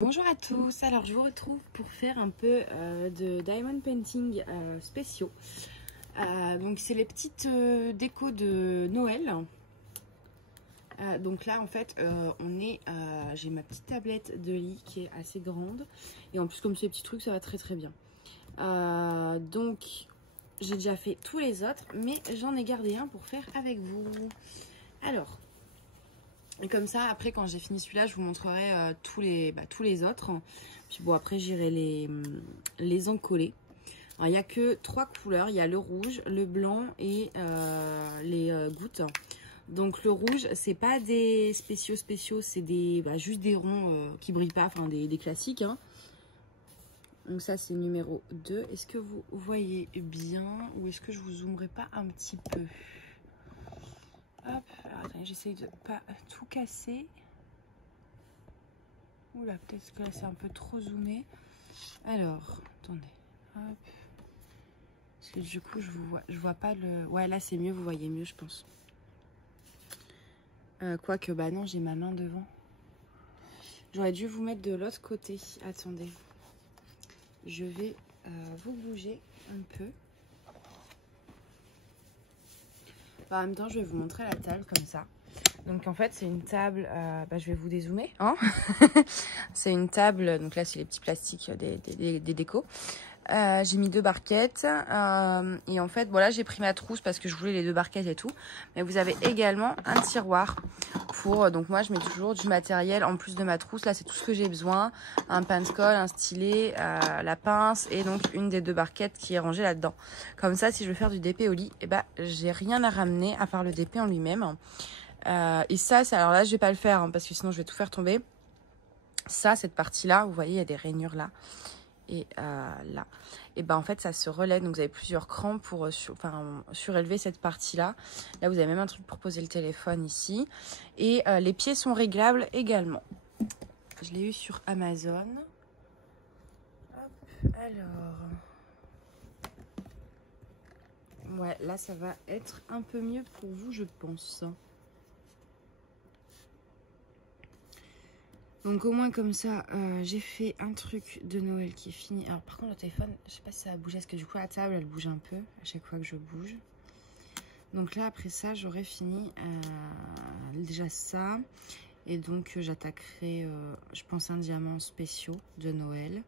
Bonjour à tous, alors je vous retrouve pour faire un peu de diamond painting spéciaux. Donc c'est les petites décos de Noël. Donc là en fait j'ai ma petite tablette de lit qui est assez grande. Et en plus comme c'est des petits trucs ça va très très bien. Donc j'ai déjà fait tous les autres mais j'en ai gardé un pour faire avec vous. Alors... Et comme ça, après, quand j'ai fini celui-là, je vous montrerai tous les autres. Puis bon, après, j'irai les encoller. Alors, il n'y a que 3 couleurs. Il y a le rouge, le blanc et les gouttes. Donc, le rouge, c'est pas des spéciaux, c'est des juste des ronds qui brillent pas, enfin des classiques. Hein. Donc, ça, c'est numéro 2. Est-ce que vous voyez bien ou est-ce que je vous zoomerai pas un petit peu ? Hop, alors attendez, j'essaye de pas tout casser. Oula, peut-être que là c'est un peu trop zoomé. Alors, attendez. Hop. Parce que du coup, je vois pas le... Ouais, là c'est mieux, vous voyez mieux, je pense. Quoique, bah non, j'ai ma main devant. J'aurais dû vous mettre de l'autre côté. Attendez. Je vais vous bouger un peu. En même temps, je vais vous montrer la table comme ça. Donc en fait c'est une table, je vais vous dézoomer, hein. C'est une table, donc là c'est les petits plastiques des décos. J'ai mis 2 barquettes et en fait voilà, j'ai pris ma trousse parce que je voulais les 2 barquettes et tout. Mais vous avez également un tiroir pour, donc moi je mets toujours du matériel en plus de ma trousse. Là c'est tout ce que j'ai besoin, un pince-colle, un stylet, la pince et donc une des 2 barquettes qui est rangée là-dedans. Comme ça si je veux faire du DP au lit, j'ai rien à ramener à part le DP en lui-même. Et ça, alors là je vais pas le faire hein, parce que sinon je vais tout faire tomber. Ça, cette partie-là, vous voyez, il y a des rainures là et là. Et en fait, ça se relève. Donc vous avez plusieurs crans pour surélever cette partie-là. Là, vous avez même un truc pour poser le téléphone ici. Et les pieds sont réglables également. Je l'ai eu sur Amazon. Hop, alors... Ouais, là, ça va être un peu mieux pour vous, je pense. Donc au moins comme ça, j'ai fait un truc de Noël qui est fini. Alors par contre le téléphone, je sais pas si ça va bouger, parce que du coup la table elle bouge un peu à chaque fois que je bouge. Donc là après ça j'aurai fini déjà ça. Et donc j'attaquerai, je pense, un diamant spéciaux de Noël.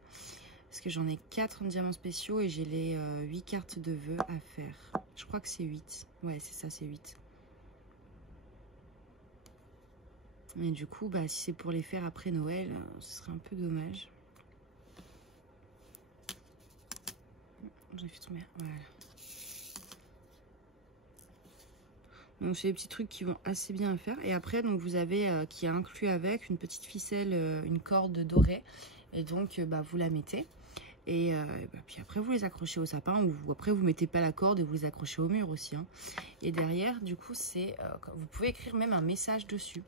Parce que j'en ai 4 diamants spéciaux et j'ai les 8 cartes de vœux à faire. Je crois que c'est 8. Ouais c'est ça, c'est 8. Et du coup, si c'est pour les faire après Noël, ce serait un peu dommage. J'ai fait tomber. Voilà. Donc c'est des petits trucs qui vont assez bien à faire. Et après, donc vous avez qui est inclus avec une petite ficelle, une corde dorée. Et donc vous la mettez. Et puis après vous les accrochez au sapin ou après vous mettez pas la corde et vous les accrochez au mur aussi. Hein. Et derrière, du coup, c'est vous pouvez écrire même un message dessus.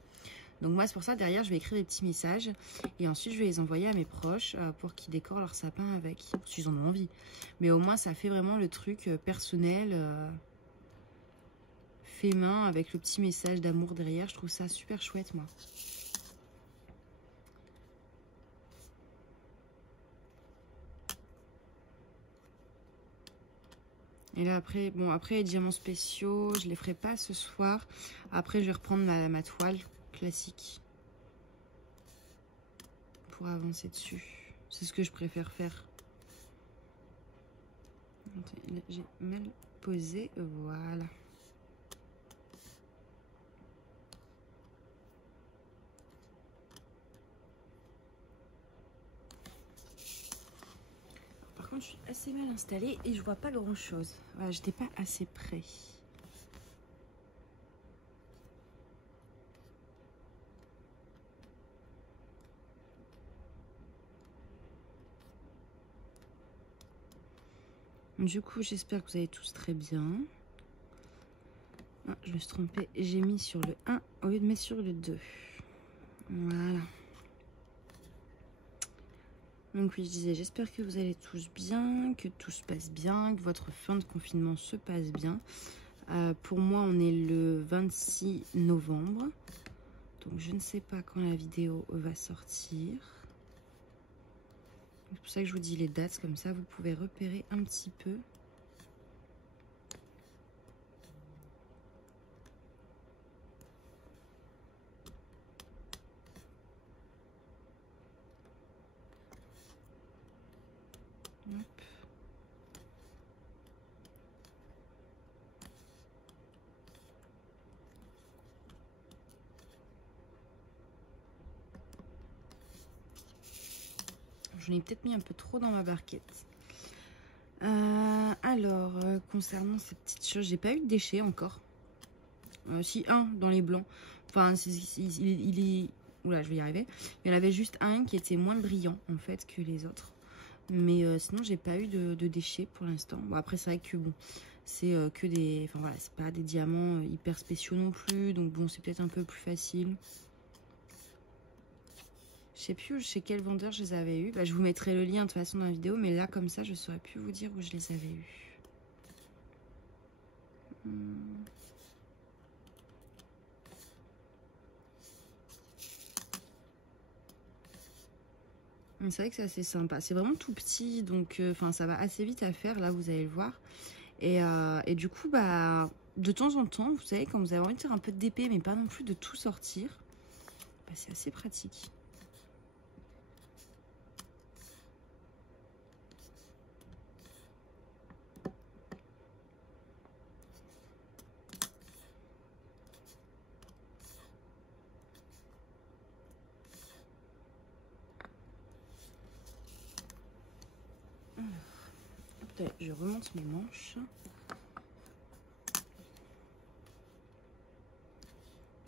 Donc moi c'est pour ça derrière je vais écrire des petits messages et ensuite je vais les envoyer à mes proches pour qu'ils décorent leur sapin avec, s'ils en ont envie. Mais au moins ça fait vraiment le truc personnel, fait main avec le petit message d'amour derrière. Je trouve ça super chouette moi. Et là après, bon après les diamants spéciaux, je les ferai pas ce soir. Après je vais reprendre ma toile classique pour avancer dessus. C'est ce que je préfère faire. J'ai mal posé, voilà. Par contre, je suis assez mal installée et je vois pas grand chose. Voilà, j'étais pas assez près. Du coup, j'espère que vous allez tous très bien. Ah, je me suis trompée. J'ai mis sur le 1 au lieu de mettre sur le 2. Voilà. Donc oui, je disais, j'espère que vous allez tous bien, que tout se passe bien, que votre fin de confinement se passe bien. Pour moi, on est le 26 novembre. Donc je ne sais pas quand la vidéo va sortir. pour ça que je vous dis les dates, comme ça vous pouvez repérer un petit peu. Hop. J'en ai peut-être mis un peu trop dans ma barquette. Alors, concernant ces petites choses, j'ai pas eu de déchets encore. Si, un dans les blancs. Enfin, il est... Oula, je vais y arriver. Il y en avait juste un qui était moins brillant, en fait, que les autres. Mais sinon, j'ai pas eu de déchets pour l'instant. Bon, après, c'est vrai que bon, c'est que des... Enfin, voilà, c'est pas des diamants hyper spéciaux non plus. Donc, bon, c'est peut-être un peu plus facile. Je sais plus chez quel vendeur je les avais eu. Bah, je vous mettrai le lien de toute façon dans la vidéo, mais là comme ça je saurais plus vous dire où je les avais eu. C'est vrai que c'est assez sympa. C'est vraiment tout petit, donc enfin ça va assez vite à faire. Là vous allez le voir. Et du coup bah de temps en temps, vous savez quand vous avez envie de faire un peu d'épée, mais pas non plus de tout sortir, bah, c'est assez pratique. Je remonte mes manches.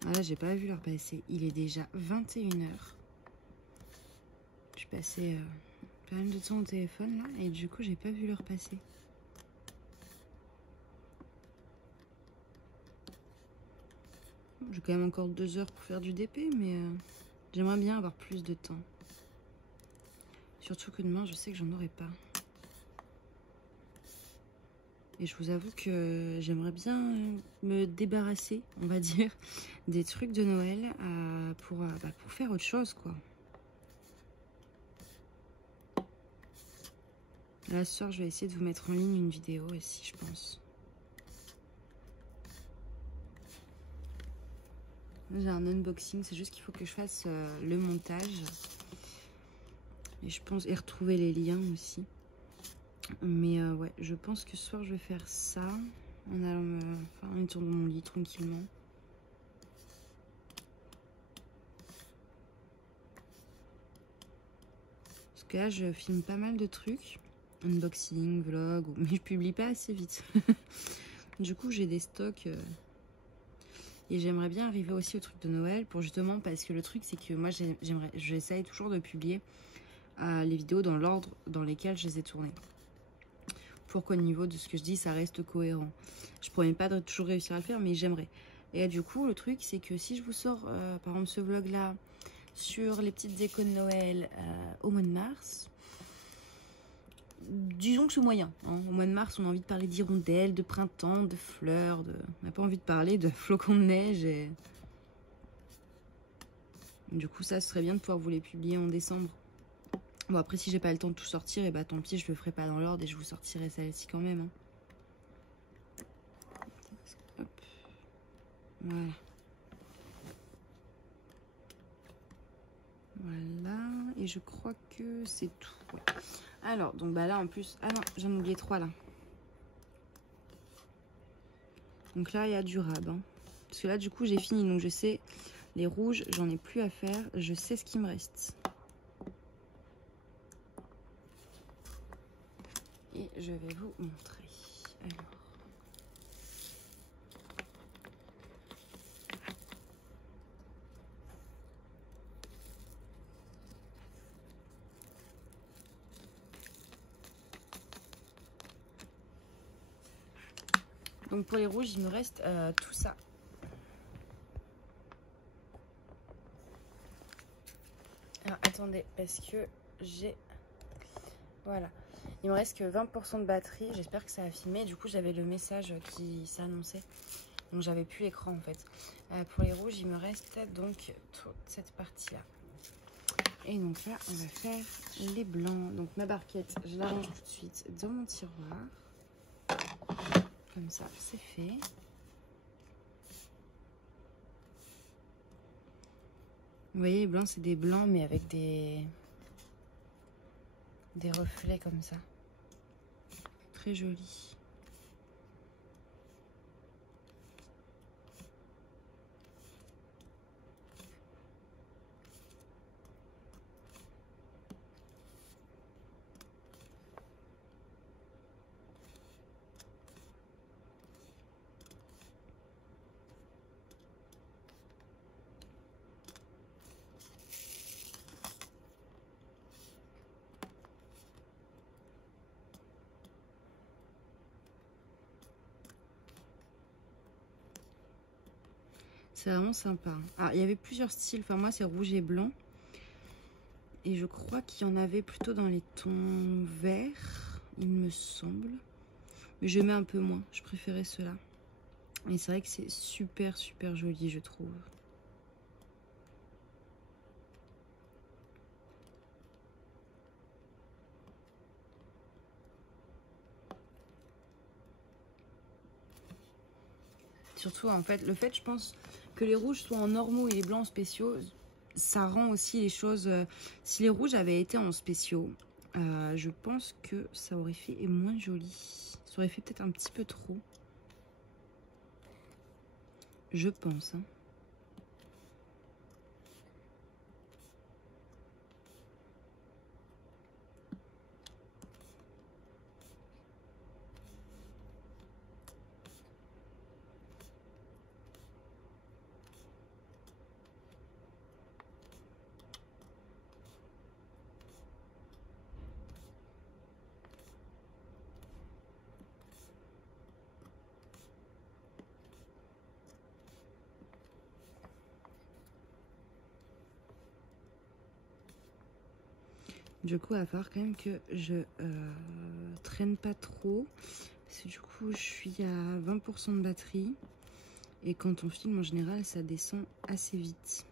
Ah là, j'ai pas vu l'heure passer. Il est déjà 21 h. Je passais pas mal de temps au téléphone là et du coup, j'ai pas vu l'heure passer. J'ai quand même encore 2 heures pour faire du DP, mais j'aimerais bien avoir plus de temps. Surtout que demain, je sais que j'en aurai pas. Et je vous avoue que j'aimerais bien me débarrasser, on va dire, des trucs de Noël pour faire autre chose, quoi. Là, ce soir, je vais essayer de vous mettre en ligne une vidéo aussi, je pense. J'ai un unboxing, c'est juste qu'il faut que je fasse le montage. Et je pense, et retrouver les liens aussi. Mais ouais, je pense que ce soir je vais faire ça en allant en étant dans mon lit tranquillement. Parce que là je filme pas mal de trucs, unboxing, vlog, mais je publie pas assez vite. Du coup j'ai des stocks et j'aimerais bien arriver aussi au truc de Noël pour justement parce que le truc c'est que moi j'essaye toujours de publier les vidéos dans l'ordre dans lesquels je les ai tournées. Pour qu'au niveau de ce que je dis, ça reste cohérent. Je promets pas de toujours réussir à le faire, mais j'aimerais. Et du coup, le truc, c'est que si je vous sors, par exemple, ce vlog-là, sur les petites décos de Noël au mois de mars, disons que c'est moyen. Hein. Au mois de mars, on a envie de parler d'hirondelles, de printemps, de fleurs, on n'a pas envie de parler de flocons de neige. Et... Du coup, ça serait bien de pouvoir vous les publier en décembre. Bon après si j'ai pas le temps de tout sortir, et bah tant pis, je le ferai pas dans l'ordre et je vous sortirai celle-ci quand même. Hein. Hop. Voilà. Voilà. Et je crois que c'est tout. Ouais. Alors, donc bah là en plus... Ah non, j'en ai oublié 3 là. Donc là, il y a du rab. Hein. Parce que là, du coup, j'ai fini. Donc je sais, les rouges, j'en ai plus à faire. Je sais ce qui me reste. Et je vais vous montrer. Alors. Donc pour les rouges, il me reste tout ça. Alors attendez, parce que j'ai... Voilà. Il me reste que 20% de batterie. J'espère que ça a filmé. Du coup, j'avais le message qui s'annonçait. Donc, j'avais plus l'écran en fait. Pour les rouges, il me reste donc toute cette partie-là. Et donc là, on va faire les blancs. Donc ma barquette, je la range tout de suite dans mon tiroir. Comme ça, c'est fait. Vous voyez, les blancs, c'est des blancs, mais avec des reflets comme ça. Très joli. C'est vraiment sympa. Alors, il y avait plusieurs styles. Enfin, moi, c'est rouge et blanc. Et je crois qu'il y en avait plutôt dans les tons verts, il me semble. Mais je mets un peu moins. Je préférais ceux-là. Et c'est vrai que c'est super, super joli, je trouve. Surtout, en fait, le fait, je pense, que les rouges soient en normaux et les blancs en spéciaux, ça rend aussi les choses... si les rouges avaient été en spéciaux, je pense que ça aurait fait moins joli. Ça aurait fait peut-être un petit peu trop. Je pense, hein. Du coup, il va falloir quand même que je traîne pas trop. Parce que du coup, je suis à 20% de batterie. Et quand on filme, en général, ça descend assez vite.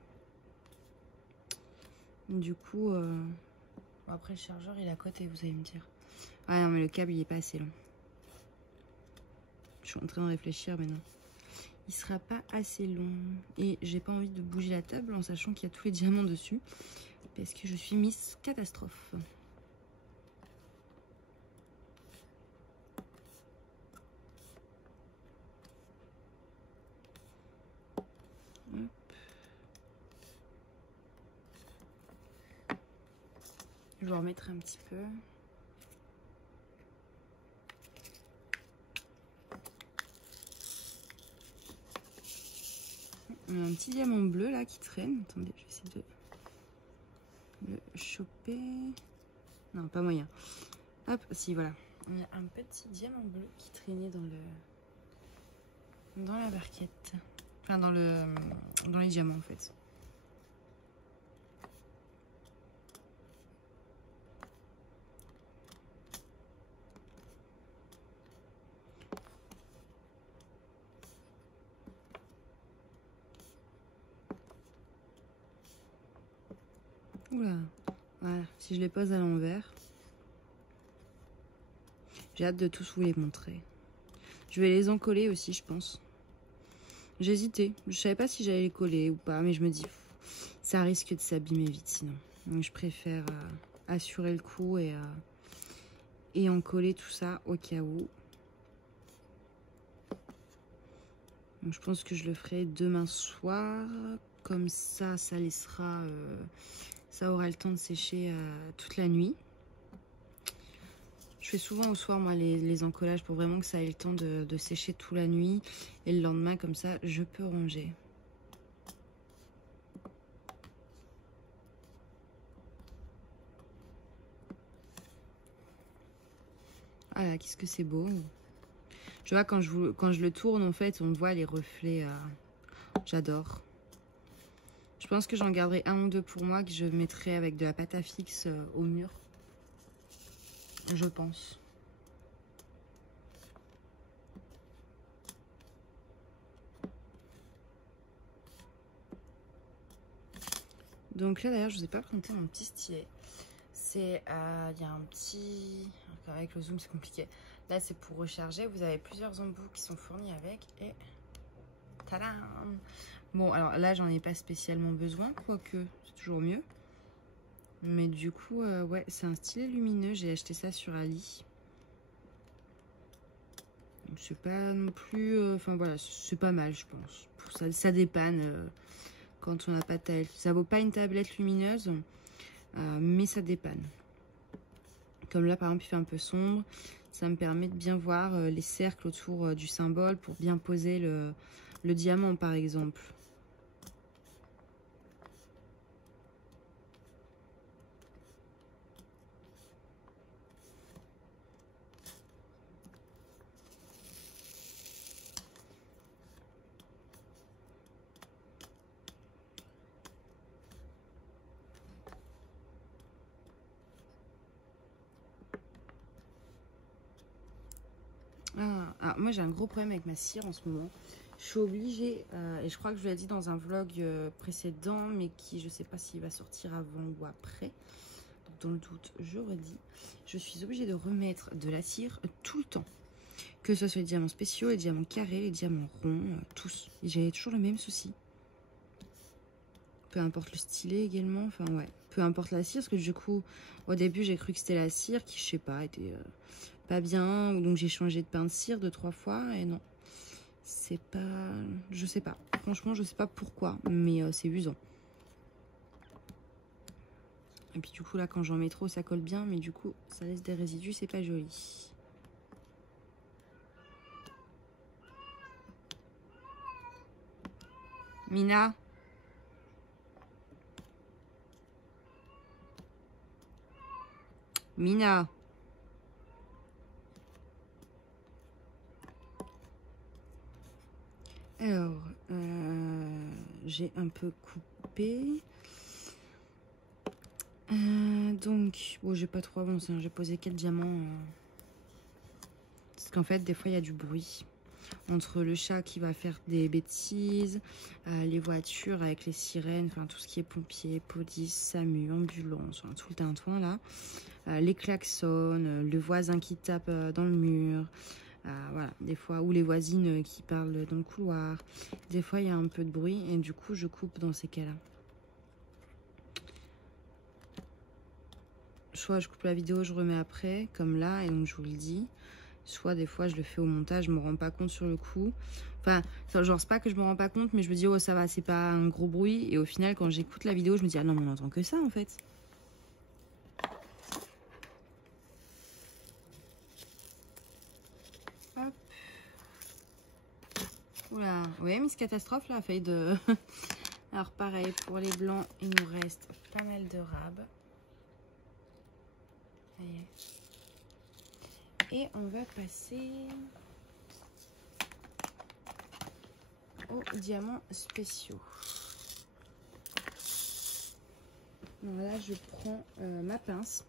Du coup... Bon, après, le chargeur, il est à côté, vous allez me dire. Ah non, mais le câble, il est pas assez long. Je suis en train de réfléchir, mais non. Il sera pas assez long. Et j'ai pas envie de bouger la table en sachant qu'il y a tous les diamants dessus. Parce que je suis Miss Catastrophe. Hop. Je vais en remettre un petit peu. On a un petit diamant bleu là qui traîne. Attendez, je vais essayer de le choper. Non, pas moyen. Hop, si, voilà. On a un petit diamant bleu qui traînait dans la barquette. Enfin, dans les diamants en fait. Oula, voilà, si je les pose à l'envers. J'ai hâte de tous vous les montrer. Je vais les encoller aussi, je pense. J'hésitais, je savais pas si j'allais les coller ou pas, mais je me dis, ça risque de s'abîmer vite sinon. Donc je préfère assurer le coup et en coller tout ça au cas où. Donc je pense que je le ferai demain soir. Comme ça, ça laissera... ça aura le temps de sécher toute la nuit. Je fais souvent au soir, moi, les encollages pour vraiment que ça ait le temps de sécher toute la nuit. Et le lendemain, comme ça, je peux ranger. Ah là, qu'est-ce que c'est beau. Je vois, quand je le tourne, en fait, on voit les reflets. J'adore. Je pense que j'en garderai un ou deux pour moi, que je mettrai avec de la pâte à fixe au mur. Je pense. Donc là d'ailleurs je vous ai pas présenté mon petit stylet. C'est, il y a un petit, avec le zoom c'est compliqué. Là c'est pour recharger, vous avez plusieurs embouts qui sont fournis avec et tadam. Bon alors là j'en ai pas spécialement besoin, quoique c'est toujours mieux. Mais du coup ouais c'est un stylet lumineux, j'ai acheté ça sur Ali. C'est pas non plus, enfin voilà c'est pas mal je pense. Pour ça dépanne quand on n'a pas de tablette. Ça vaut pas une tablette lumineuse. Mais ça dépanne. Comme là par exemple il fait un peu sombre, ça me permet de bien voir les cercles autour du symbole pour bien poser le diamant par exemple. Ah, moi j'ai un gros problème avec ma cire en ce moment. Je suis obligée, et je crois que je vous l'ai dit dans un vlog précédent, mais qui je sais pas s'il va sortir avant ou après. Donc dans le doute, je redis. Je suis obligée de remettre de la cire tout le temps. Que ce soit les diamants spéciaux, les diamants carrés, les diamants ronds, tous. J'ai toujours le même souci. Peu importe le stylet également, enfin ouais. Peu importe la cire, parce que du coup, au début j'ai cru que c'était la cire qui, je sais pas, était pas bien. Donc j'ai changé de pain de cire 2-3 fois et non. C'est pas... Je sais pas. Franchement, je sais pas pourquoi, mais c'est usant. Et puis du coup là, quand j'en mets trop, ça colle bien, mais du coup, ça laisse des résidus, c'est pas joli. Mina? Mina? Alors, j'ai un peu coupé. Donc, bon, j'ai pas trop avancé, hein. J'ai posé 4 diamants. Parce qu'en fait, des fois, il y a du bruit. Entre le chat qui va faire des bêtises, les voitures avec les sirènes, enfin tout ce qui est pompiers, police, SAMU, ambulance, enfin, tout le tintouin là. Les klaxons, le voisin qui tape dans le mur. Voilà, des fois, ou les voisines qui parlent dans le couloir. Des fois, il y a un peu de bruit et du coup, je coupe dans ces cas-là. Soit je coupe la vidéo, je remets après, comme là, et donc je vous le dis. Soit des fois, je le fais au montage, je me rends pas compte sur le coup. Enfin, genre, c'est pas que je me rends pas compte, mais je me dis, oh, ça va, c'est pas un gros bruit. Et au final, quand j'écoute la vidéo, je me dis, ah non, mais on entend que ça, en fait. Hop. Oula, ouais, Miss Catastrophe, là, a failli de... Alors, pareil, pour les blancs, il nous reste pas mal de rab. Et on va passer aux diamants spéciaux. Donc là, je prends ma pince.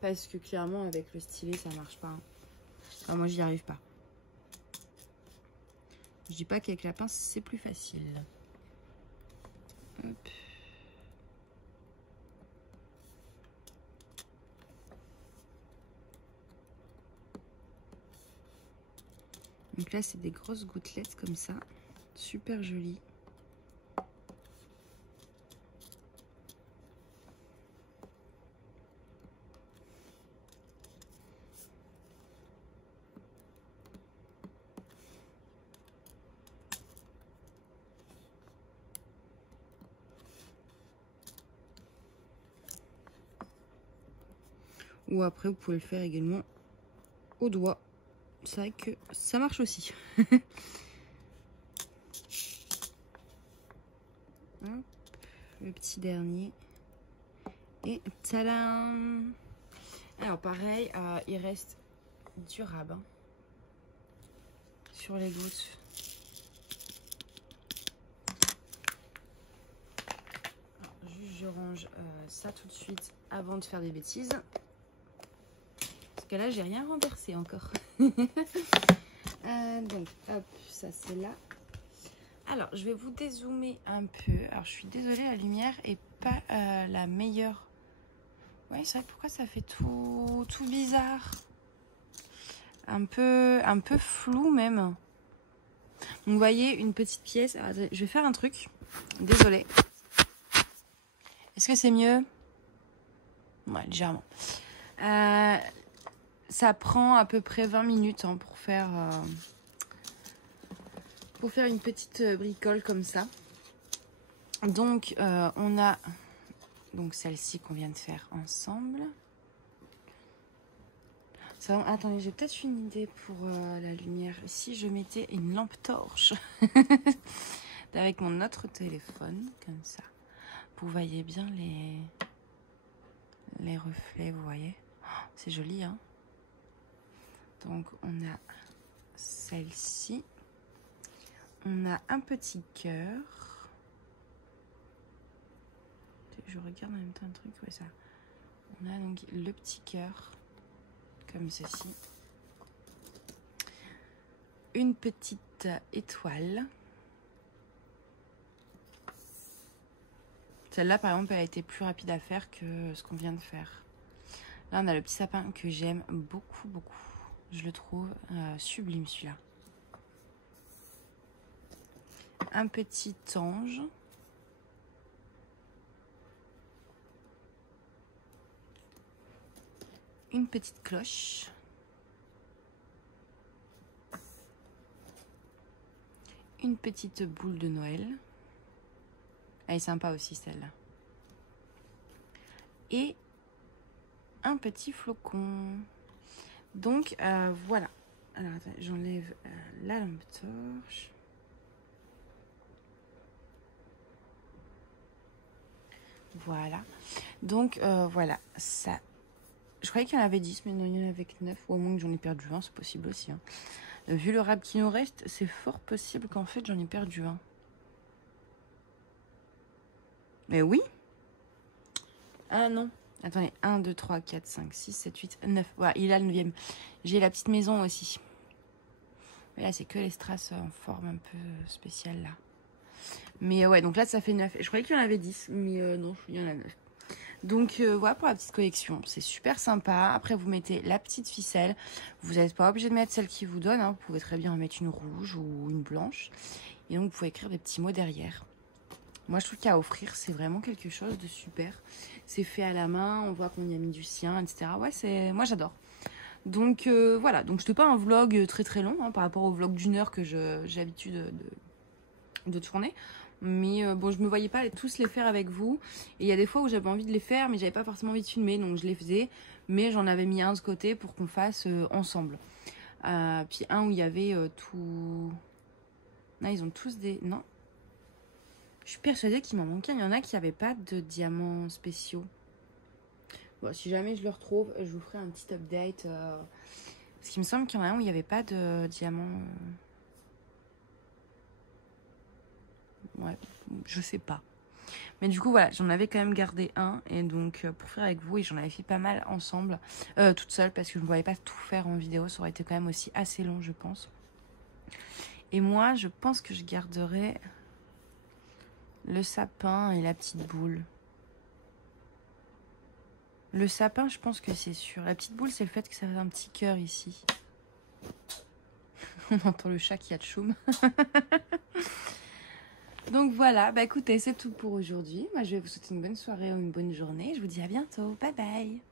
Parce que clairement, avec le stylet, ça marche pas. Enfin, moi, j'y arrive pas. Je dis pas qu'avec la pince, c'est plus facile. Hop. Donc là, c'est des grosses gouttelettes comme ça. Super jolies. Ou après, vous pouvez le faire également au doigt. C'est vrai que ça marche aussi. Hop, le petit dernier. Et tadam! Alors pareil, il reste du rabbin sur les gouttes. Alors, juste je range ça tout de suite avant de faire des bêtises. Parce que là, j'ai rien renversé encore. Donc, hop, ça c'est là. Alors, je vais vous dézoomer un peu. Alors, je suis désolée, la lumière est pas la meilleure. Ouais, c'est vrai, pourquoi ça fait tout bizarre? Un peu flou même. Donc, vous voyez, une petite pièce. Alors, attendez, je vais faire un truc. Désolée. Est-ce que c'est mieux? Ouais, légèrement. Ça prend à peu près 20 minutes hein, pour faire une petite bricole comme ça. Donc, on a donc celle-ci qu'on vient de faire ensemble. Ça, attendez, j'ai peut-être une idée pour la lumière. Si je mettais une lampe torche avec mon autre téléphone, comme ça, vous voyez bien les reflets, vous voyez. Oh, c'est joli, hein. Donc, on a celle-ci. On a un petit cœur. Je regarde en même temps un truc, ouais, ça. On a donc le petit cœur, comme ceci. Une petite étoile. Celle-là, par exemple, elle a été plus rapide à faire que ce qu'on vient de faire. Là, on a le petit sapin que j'aime beaucoup, beaucoup. Je le trouve sublime, celui-là. Un petit ange. Une petite cloche. Une petite boule de Noël. Elle est sympa aussi, celle-là. Et un petit flocon. Donc, voilà. Alors, j'enlève la lampe torche. Voilà. Donc, voilà. Ça. Je croyais qu'il y en avait 10, mais non, il y en avait que 9. Ou au moins que j'en ai perdu un, c'est possible aussi. Hein. Vu le rab qui nous reste, c'est fort possible qu'en fait, j'en ai perdu un. Mais oui. Ah non. Attendez, 1, 2, 3, 4, 5, 6, 7, 8, 9. Voilà, il a le 9e. J'ai la petite maison aussi. Mais là, c'est que les strass en forme un peu spéciale, là. Mais ouais, donc là, ça fait 9. Je croyais qu'il y en avait 10, mais non, il y en a 9. Donc voilà pour la petite collection. C'est super sympa. Après, vous mettez la petite ficelle. Vous n'êtes pas obligé de mettre celle qui vous donne. Hein. Vous pouvez très bien en mettre une rouge ou une blanche. Et donc, vous pouvez écrire des petits mots derrière. Moi, je trouve qu'à offrir, c'est vraiment quelque chose de super. C'est fait à la main. On voit qu'on y a mis du sien, etc. Ouais, moi, j'adore. Donc, voilà. Donc, je ne fais pas un vlog très, très long hein, par rapport au vlog d'1 heure que j'ai l'habitude de tourner. Mais bon, je me voyais pas tous les faire avec vous. Et il y a des fois où j'avais envie de les faire, mais j'avais pas forcément envie de filmer, donc je les faisais. Mais j'en avais mis un de côté pour qu'on fasse ensemble. Puis un où il y avait tout... Non, ils ont tous des... Non. Je suis persuadée qu'il m'en manquait. Il y en a qui n'avaient pas de diamants spéciaux. Bon, si jamais je le retrouve, je vous ferai un petit update. Parce qu'il me semble qu'il y en a un où il n'y avait pas de diamants... Ouais, je sais pas. Mais du coup, voilà, j'en avais quand même gardé un. Et donc, pour faire avec vous, et j'en avais fait pas mal ensemble, toute seule, parce que je ne pouvais pas tout faire en vidéo. Ça aurait été quand même aussi assez long, je pense. Et moi, je pense que je garderai le sapin et la petite boule. Le sapin, je pense que c'est sûr. La petite boule, c'est le fait que ça fait un petit cœur ici. On entend le chat qui a de choum. Donc voilà, bah écoutez, c'est tout pour aujourd'hui. Moi, je vais vous souhaiter une bonne soirée ou une bonne journée. Je vous dis à bientôt. Bye bye.